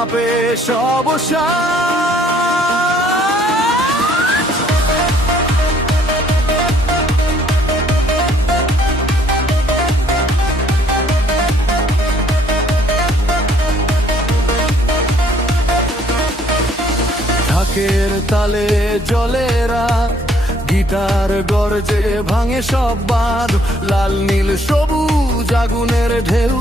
কাঁপে সব ঢাকের তালে জ্বলে রাত, গিটার গর্জে ভাঙে সব বাঁধ, লাল নীল সবুজ আগুনের ঢেউ,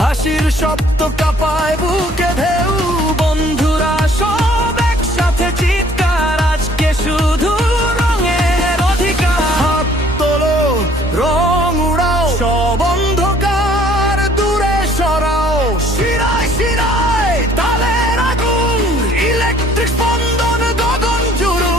হাসির শব্দ কাঁপায় বুকে ঢেউ। বন্ধুরা সব একসাথে চিৎকার, আজকে শুধু রঙের অধিকার। হাত তোলো, রং উড়াও, সব অন্ধকার দূরে সরাও। শিরায় শিরায় তালের আগুন, ইলেকট্রিক স্পন্দন গগন জুড়ু।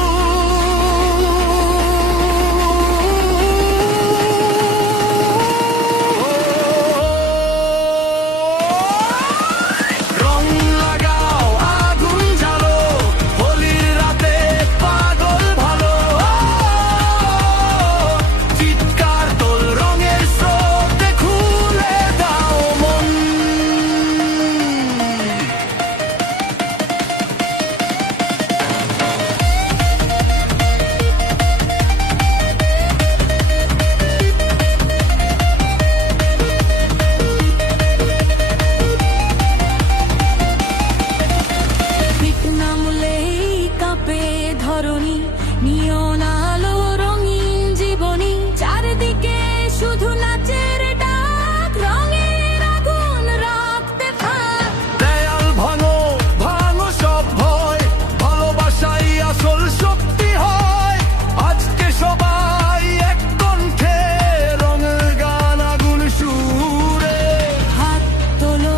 রং লাগাও, আগুন জ্বালো, হোলির রাতে পাগল ভালো। চিৎকার তোল, রঙের স্রোতে খুলে দাও মন। পিক নামলেই কাঁপে ধরণী, নিয়ন আলো রঙিন জীবনী, চারদিকে শুধু নাচের ডাক, রঙের আগুন রাখতে থাক। দেয়াল ভাঙো, ভাঙো সব ভয়, ভালোবাসাই আসল শক্তি হয়। আজকে সবাই এক কণ্ঠে, রঙের গান আগুন সুরে। হাত তোলো,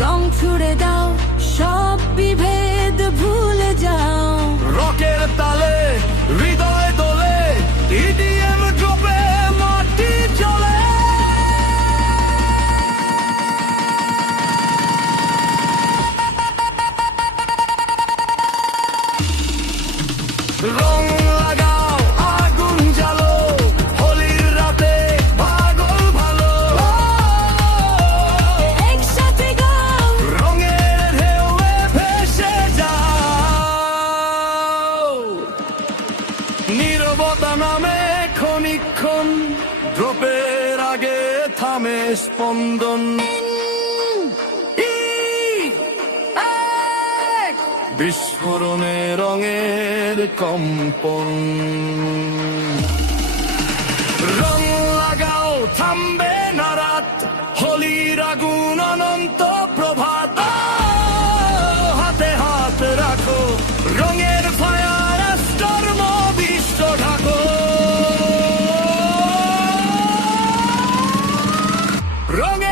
রং ছুড়ে দাও, সব বিভেদ ভুলে যাও। রকের তালে হৃদয় দোলে, ইডিএম ড্রপে মাটি চলে। রং লাগাও, আগুন জ্বালো, হোলির রাতে পাগল ভালো। একসাথে গাও, রঙের ঢেউয়ে ভেসে যাও। নীরবতা নামে ক্ষণিক্ষণ, ড্রপের আগে থামে স্পন্দন। বিস্ফোরণে রঙের কম্পন। রং লাগাও, থামবে না রাত, হোলির আগুন অনন্ত প্রভাত। হাতে হাত রাখো, রঙের ফায়ার স্টর্ম বিশ্ব ঢাকো। রঙের